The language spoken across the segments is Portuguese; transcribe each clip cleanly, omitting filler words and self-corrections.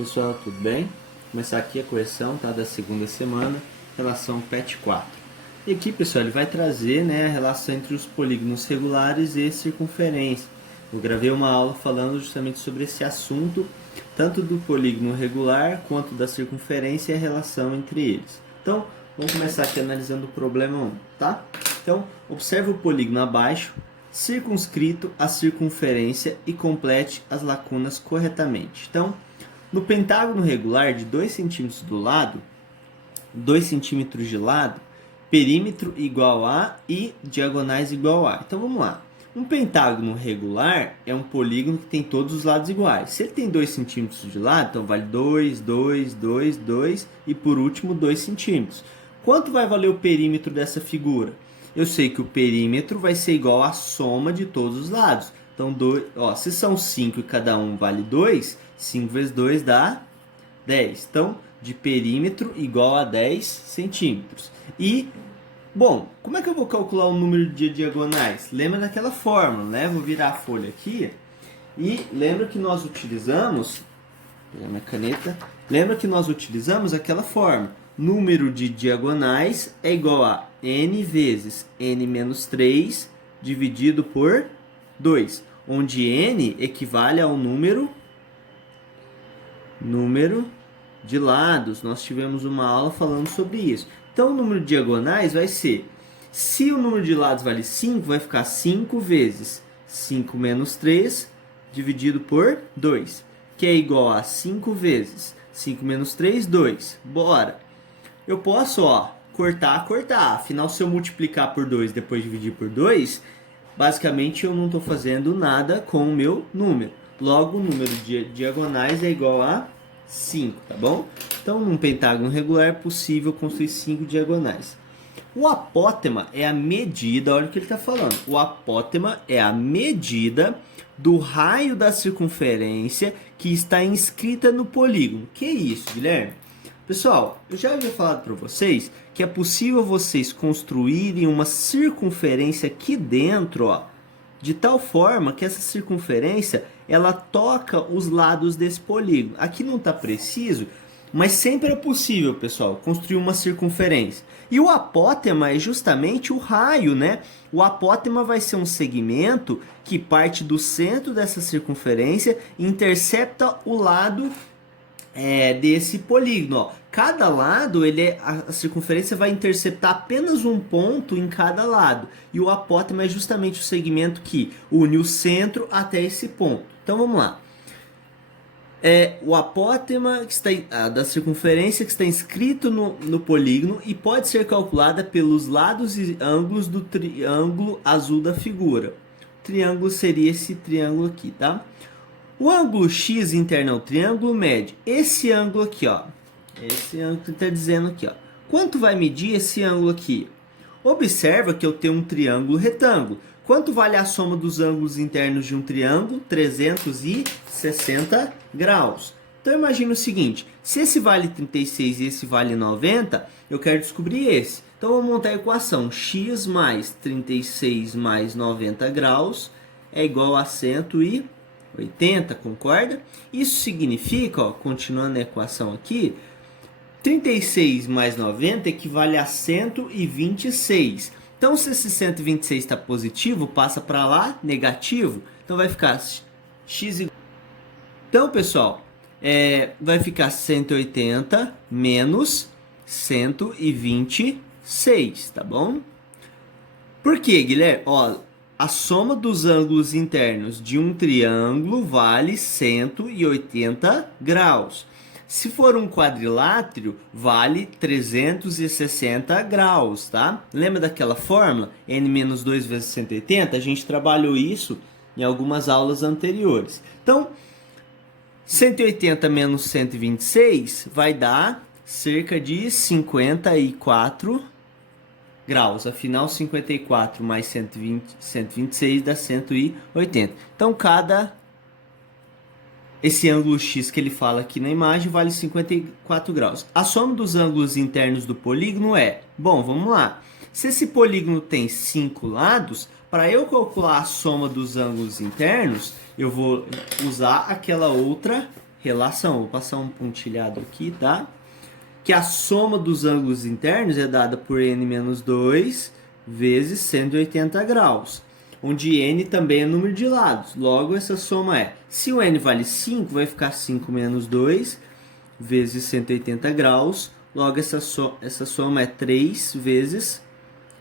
Pessoal, tudo bem? Vou começar aqui a correção, tá, da segunda semana, relação PET 4. E aqui, pessoal, ele vai trazer, né, a relação entre os polígonos regulares e circunferência. Eu gravei uma aula falando justamente sobre esse assunto, tanto do polígono regular quanto da circunferência e a relação entre eles. Então, vamos começar aqui analisando o problema 1, tá? Então, observe o polígono abaixo, circunscrito a circunferência e complete as lacunas corretamente. Então, no pentágono regular de 2 cm do lado, 2 cm de lado, perímetro igual a e diagonais igual a. Então vamos lá. Um pentágono regular é um polígono que tem todos os lados iguais. Se ele tem 2 cm de lado, então vale 2, 2, 2, 2 e por último 2 cm. Quanto vai valer o perímetro dessa figura? Eu sei que o perímetro vai ser igual à soma de todos os lados. Então, se são 5 e cada um vale 2, 5 vezes 2 dá 10. Então, de perímetro igual a 10 centímetros. E, bom, como é que eu vou calcular o número de diagonais? Lembra daquela fórmula, né? Vou virar a folha aqui. E lembra que nós utilizamos, pegar minha caneta, lembra que nós utilizamos aquela fórmula. Número de diagonais é igual a n vezes n menos 3 dividido por 2, onde n equivale ao número de lados. Nós tivemos uma aula falando sobre isso. Então, o número de diagonais vai ser, se o número de lados vale 5, vai ficar 5 vezes 5 menos 3 dividido por 2, que é igual a 5 vezes 5 menos 3, 2. Bora! Eu posso, cortar. Afinal, se eu multiplicar por 2 e depois dividir por 2, basicamente eu não estou fazendo nada com o meu número. Logo, o número de diagonais é igual a 5, tá bom? Então, num pentágono regular é possível construir 5 diagonais. O apótema é a medida, olha o que ele está falando. O apótema é a medida do raio da circunferência que está inscrita no polígono. Que isso, Guilherme? Pessoal, eu já havia falado para vocês que é possível vocês construírem uma circunferência aqui dentro, de tal forma que essa circunferência ela toca os lados desse polígono. Aqui não está preciso, mas sempre é possível, pessoal, construir uma circunferência. E o apótema é justamente o raio, né? O apótema vai ser um segmento que parte do centro dessa circunferência e intercepta o lado desse polígono. Cada lado, a circunferência vai interceptar apenas um ponto em cada lado. E o apótema é justamente o segmento que une o centro até esse ponto. Então vamos lá. O apótema da circunferência que está inscrito no polígono e pode ser calculada pelos lados e ângulos do triângulo azul da figura. O triângulo seria esse triângulo aqui, tá? O ângulo x interno ao triângulo mede esse ângulo aqui, Esse ângulo que está dizendo aqui, Quanto vai medir esse ângulo aqui? Observa que eu tenho um triângulo retângulo. Quanto vale a soma dos ângulos internos de um triângulo? 360 graus. Então imagina o seguinte, se esse vale 36 e esse vale 90, eu quero descobrir esse. Então eu vou montar a equação x mais 36 mais 90 graus é igual a 180, concorda? Isso significa, continuando a equação aqui, 36 mais 90 equivale a 126. Então, se esse 126 está positivo, passa para lá, negativo. Então, vai ficar x igual... Então, pessoal, vai ficar 180 menos 126, tá bom? Por quê, Guilherme? A soma dos ângulos internos de um triângulo vale 180 graus. Se for um quadrilátero, vale 360 graus, tá? Lembra daquela fórmula? N menos 2 vezes 180? A gente trabalhou isso em algumas aulas anteriores. Então, 180 menos 126 vai dar cerca de 54 graus. Afinal, 54 mais 126 dá 180. Então, esse ângulo x que ele fala aqui na imagem vale 54 graus. A soma dos ângulos internos do polígono bom, vamos lá. Se esse polígono tem 5 lados, para eu calcular a soma dos ângulos internos, eu vou usar aquela outra relação. Vou passar um pontilhado aqui, tá? Que a soma dos ângulos internos é dada por n menos 2 vezes 180 graus, onde n também é número de lados. Logo, essa soma é, se o n vale 5, vai ficar 5 menos 2 vezes 180 graus. Logo, essa soma é 3 vezes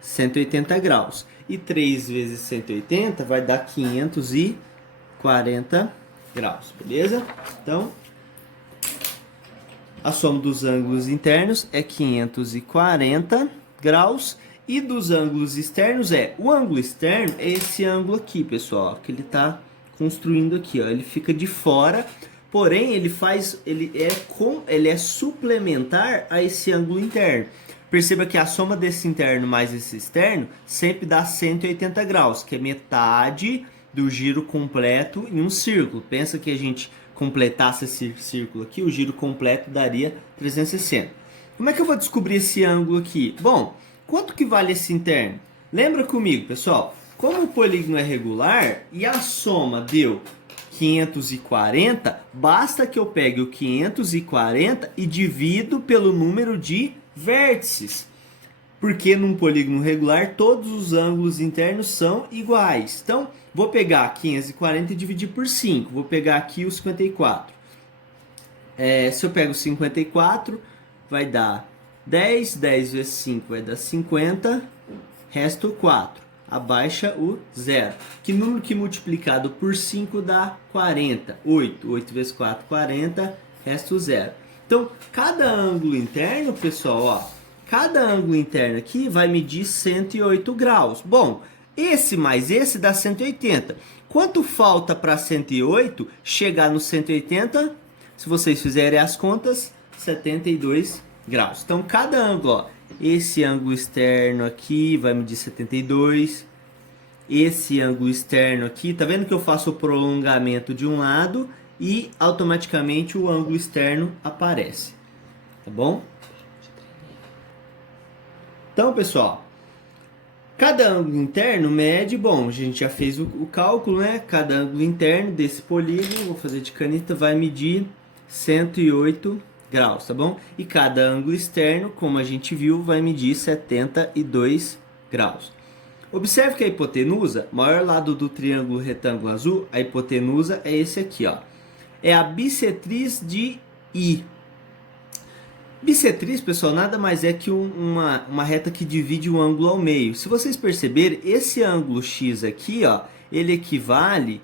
180 graus. E 3 vezes 180 vai dar 540 graus, beleza? Então, a soma dos ângulos internos é 540 graus. E dos ângulos externos o ângulo externo é esse ângulo aqui, pessoal, ó, que ele está construindo aqui, ó. Ele fica de fora, porém ele é suplementar a esse ângulo interno. Perceba que a soma desse interno mais esse externo sempre dá 180 graus, que é metade do giro completo em um círculo. Pensa que a gente completasse esse círculo aqui, o giro completo daria 360. Como é que eu vou descobrir esse ângulo aqui? Bom, quanto que vale esse interno? Lembra comigo, pessoal? Como o polígono é regular e a soma deu 540, basta que eu pegue o 540 e divido pelo número de vértices. Porque num polígono regular todos os ângulos internos são iguais. Então, vou pegar 540 e dividir por 5. Vou pegar aqui o 54. Se eu pego 54, vai dar 10. 10 vezes 5 vai dar 50. Resto 4. Abaixa o 0. Que número que multiplicado por 5 dá 40? 8. 8 vezes 4, 40. Resto 0. Então, cada ângulo interno, pessoal, ó, cada ângulo interno aqui vai medir 108 graus. Bom, esse mais esse dá 180. Quanto falta para 108 chegar no 180? Se vocês fizerem as contas, 72 graus. Então, cada ângulo, ó, esse ângulo externo aqui vai medir 72. Esse ângulo externo aqui, tá vendo que eu faço o prolongamento de um lado e automaticamente o ângulo externo aparece. Tá bom? Então, pessoal, cada ângulo interno mede, bom, a gente já fez o cálculo, né? Cada ângulo interno desse polígono, vou fazer de caneta, vai medir 108 graus, tá bom? E cada ângulo externo, como a gente viu, vai medir 72 graus. Observe que a hipotenusa, maior lado do triângulo retângulo azul, a hipotenusa é esse aqui, ó. É a bissetriz de I. Bissetriz, pessoal, nada mais é que uma reta que divide um ângulo ao meio. Se vocês perceberem, esse ângulo X aqui, ó, ele equivale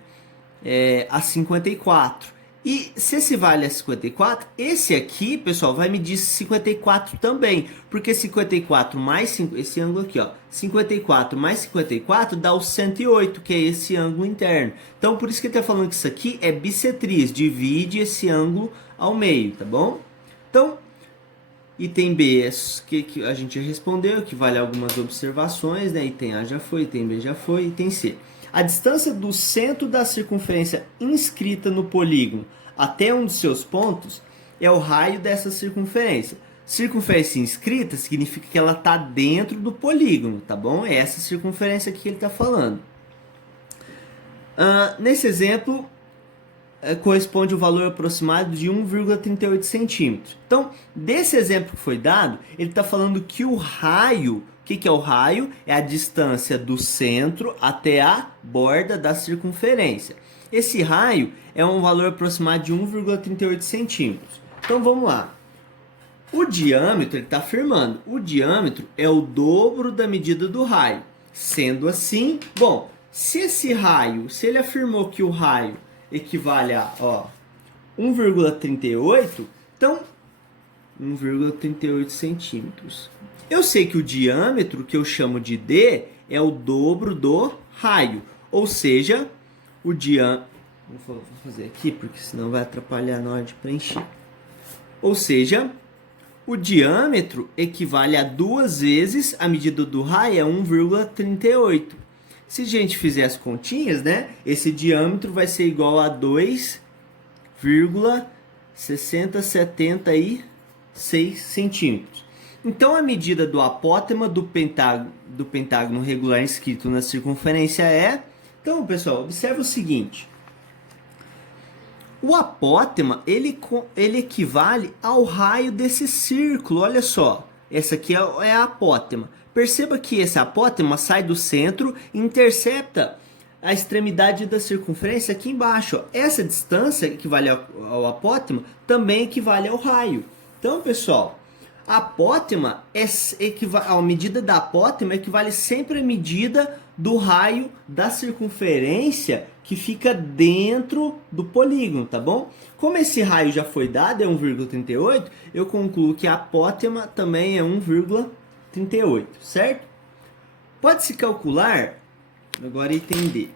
a 54. E se esse vale a 54, esse aqui, pessoal, vai medir 54 também. Porque 54 mais 5, esse ângulo aqui, ó, 54 mais 54 dá o 108, que é esse ângulo interno. Então, por isso que ele está falando que isso aqui é bissetriz, divide esse ângulo ao meio, tá bom? Então, item B é que a gente já respondeu, que vale algumas observações, né? Item A já foi, item B já foi, item C. A distância do centro da circunferência inscrita no polígono até um dos seus pontos é o raio dessa circunferência. Circunferência inscrita significa que ela está dentro do polígono, tá bom? É essa circunferência aqui que ele está falando. Nesse exemplo, corresponde ao valor aproximado de 1,38 centímetros. Então, desse exemplo que foi dado, ele está falando que o raio... O que é o raio? É a distância do centro até a borda da circunferência. Esse raio é um valor aproximado de 1,38 centímetros. Então vamos lá. O diâmetro, ele está afirmando, o diâmetro é o dobro da medida do raio. Sendo assim, bom, se esse raio, se ele afirmou que o raio equivale a 1,38, então 1,38 centímetros. Eu sei que o diâmetro, que eu chamo de D, é o dobro do raio. Ou seja, o diâmetro... Vou fazer aqui, porque senão vai atrapalhar na hora de preencher. Ou seja, o diâmetro equivale a 2 vezes a medida do raio, é 1,38. Se a gente fizer as continhas, né? Esse diâmetro vai ser igual a 2,6076 centímetros. Então, a medida do apótema do pentágono regular inscrito na circunferência é... Então, pessoal, observe o seguinte. O apótema, ele equivale ao raio desse círculo, olha só. Essa aqui é a apótema. Perceba que esse apótema sai do centro e intercepta a extremidade da circunferência aqui embaixo. Ó. Essa distância equivale ao apótema, também equivale ao raio. Então, pessoal, a apótema a medida da apótema equivale sempre à medida do raio da circunferência que fica dentro do polígono, tá bom? Como esse raio já foi dado, é 1,38, eu concluo que a apótema também é 1,38, certo? Pode-se calcular, agora entender,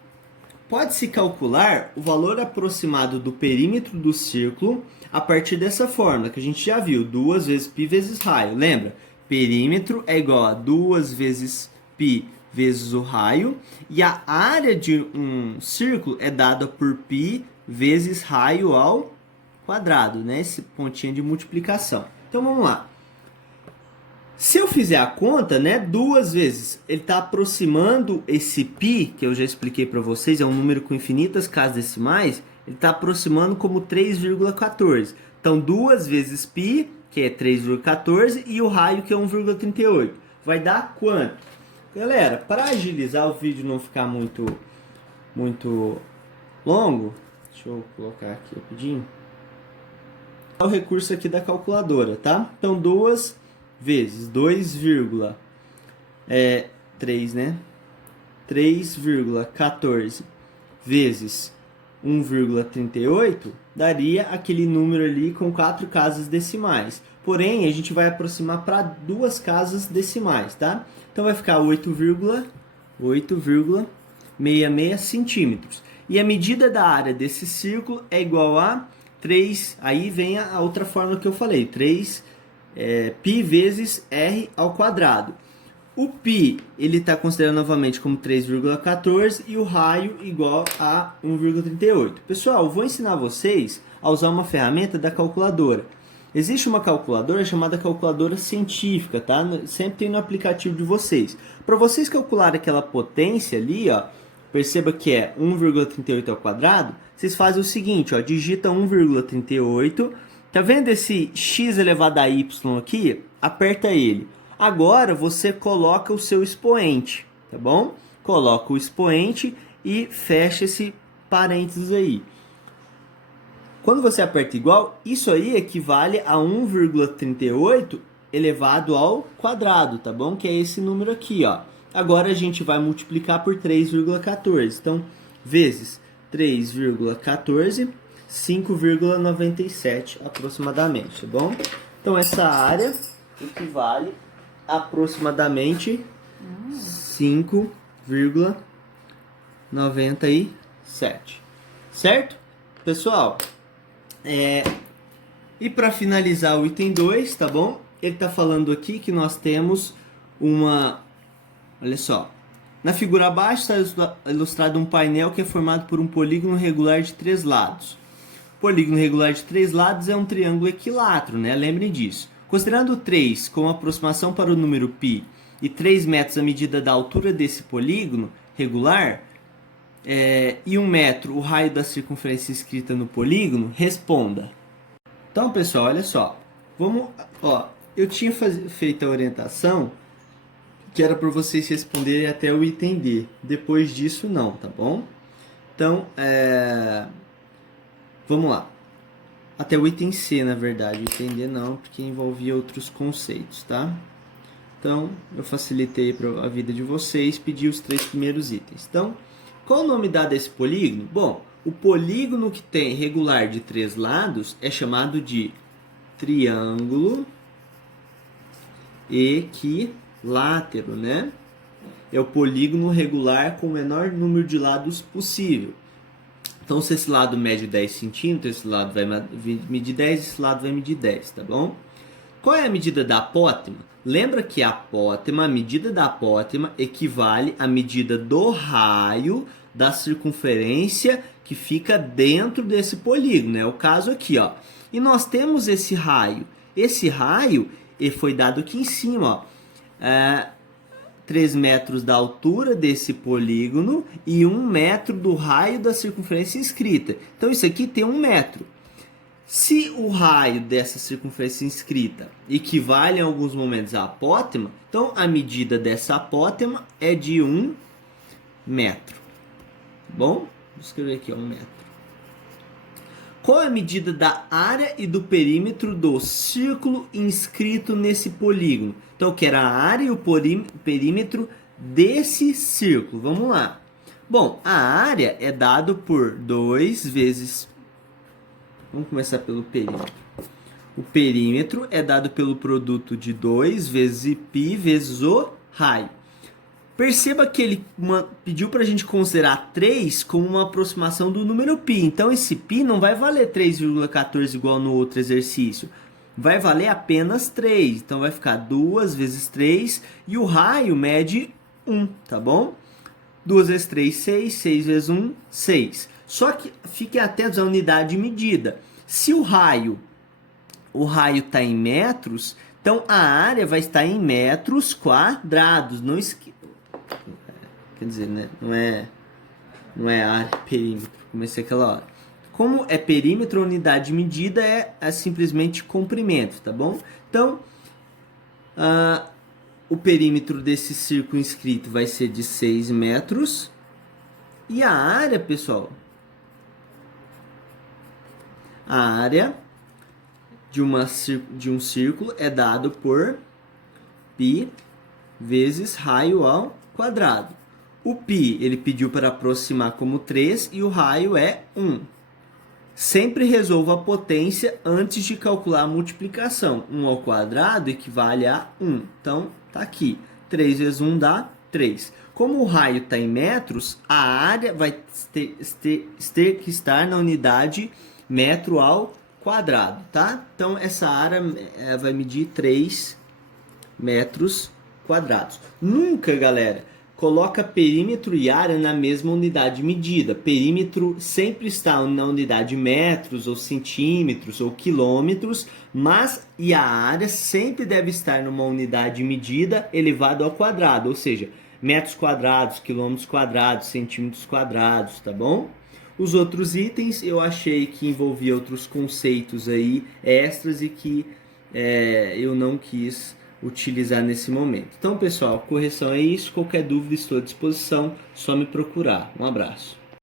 pode-se calcular o valor aproximado do perímetro do círculo a partir dessa fórmula que a gente já viu, 2 vezes π vezes raio. Lembra? Perímetro é igual a 2 vezes π vezes o raio, e a área de um círculo é dada por π vezes raio ao quadrado, né? Esse pontinho de multiplicação. Então vamos lá. Se eu fizer a conta, né, 2 vezes, ele está aproximando esse π, que eu já expliquei para vocês, é um número com infinitas casas decimais, ele está aproximando como 3,14. Então 2 vezes π, que é 3,14, e o raio, que é 1,38. Vai dar quanto? Galera, para agilizar o vídeo não ficar muito longo, deixa eu colocar aqui rapidinho. O recurso aqui da calculadora, tá? Então 2 vezes 3, né? 3,14 vezes 1,38 daria aquele número ali com 4 casas decimais. Porém, a gente vai aproximar para 2 casas decimais, tá? Então vai ficar 8,66 centímetros. E a medida da área desse círculo é igual a 3, aí vem a outra fórmula que eu falei, 3 π vezes r ao quadrado. O π ele está considerando novamente como 3,14 e o raio igual a 1,38. Pessoal, eu vou ensinar vocês a usar uma ferramenta da calculadora. Existe uma calculadora chamada calculadora científica, tá? Sempre tem no aplicativo de vocês. Para vocês calcularem aquela potência ali, ó, perceba que é 1,38 ao quadrado, vocês fazem o seguinte, ó, digita 1,38, tá vendo esse x elevado a y aqui? Aperta ele. Agora você coloca o seu expoente, tá bom? Coloca o expoente e fecha esse parênteses aí. Quando você aperta igual, isso aí equivale a 1,38 elevado ao quadrado, tá bom? Que é esse número aqui, ó. Agora a gente vai multiplicar por 3,14. Então, vezes 3,14, 5,97 aproximadamente, tá bom? Então, essa área equivale a aproximadamente 5,97. Certo? Pessoal, e para finalizar o item 2, tá bom? Ele está falando aqui que nós temos uma... Olha só. Na figura abaixo está ilustrado um painel que é formado por um polígono regular de 3 lados. O polígono regular de 3 lados é um triângulo equilátero, né? Lembrem disso. Considerando 3 como aproximação para o número π e 3 metros a medida da altura desse polígono regular, e 1 metro o raio da circunferência escrita no polígono, responda. Então, pessoal, olha só. Vamos, ó, eu tinha feito a orientação que era para vocês responderem até o item D. Depois disso, não, tá bom? Então, vamos lá. Até o item C, na verdade. O item D não, porque envolvia outros conceitos, tá? Então, eu facilitei a vida de vocês, pedi os 3 primeiros itens. Então, qual o nome dado a esse polígono? Bom, o polígono que tem regular de 3 lados é chamado de triângulo equilátero, né? É o polígono regular com o menor número de lados possível. Então, se esse lado mede 10 centímetros, esse lado vai medir 10, esse lado vai medir 10, tá bom? Qual é a medida da apótema? Lembra que a medida da apótema equivale à medida do raio da circunferência que fica dentro desse polígono. É o caso aqui, ó. E nós temos esse raio. Esse raio ele foi dado aqui em cima, ó. 3 metros da altura desse polígono e 1 metro do raio da circunferência inscrita. Então isso aqui tem 1 metro. Se o raio dessa circunferência inscrita equivale em alguns momentos à apótema, então a medida dessa apótema é de 1 metro. Bom, vou escrever aqui 1 metro. Qual é a medida da área e do perímetro do círculo inscrito nesse polígono? Então eu quero a área e o perímetro desse círculo. Vamos lá. Bom, a área é dado por 2 vezes... Vamos começar pelo perímetro. O perímetro é dado pelo produto de 2 vezes π vezes o raio. Perceba que ele pediu para a gente considerar 3 como uma aproximação do número π. Então esse π não vai valer 3,14 igual no outro exercício. Vai valer apenas 3. Então vai ficar 2 vezes 3 e o raio mede 1, tá bom? 2 vezes 3, 6. 6 vezes 1, 6. Só que fiquem atentos à unidade de medida. Se o raio está em metros, então a área vai estar em metros quadrados. Não quer dizer, né? Não é área, perímetro. Comecei aquela hora. Como é perímetro, a unidade de medida é simplesmente comprimento, tá bom? Então, o perímetro desse círculo inscrito vai ser de 6 metros. E a área, pessoal... A área de um círculo é dado por π vezes raio ao quadrado. O π ele pediu para aproximar como 3 e o raio é 1. Sempre resolva a potência antes de calcular a multiplicação. 1 ao quadrado equivale a 1. Então, tá aqui. 3 vezes 1 dá 3. Como o raio está em metros, a área vai ter que estar na unidade metro ao quadrado, tá? Então, essa área vai medir 3 metros quadrados. Nunca, galera, coloca perímetro e área na mesma unidade de medida. Perímetro sempre está na unidade metros, ou centímetros, ou quilômetros, mas e a área sempre deve estar numa unidade de medida elevado ao quadrado, ou seja, metros quadrados, quilômetros quadrados, centímetros quadrados, tá bom? Os outros itens eu achei que envolvia outros conceitos aí extras e que eu não quis utilizar nesse momento. Então, pessoal, correção é isso. Qualquer dúvida estou à disposição, só me procurar. Um abraço.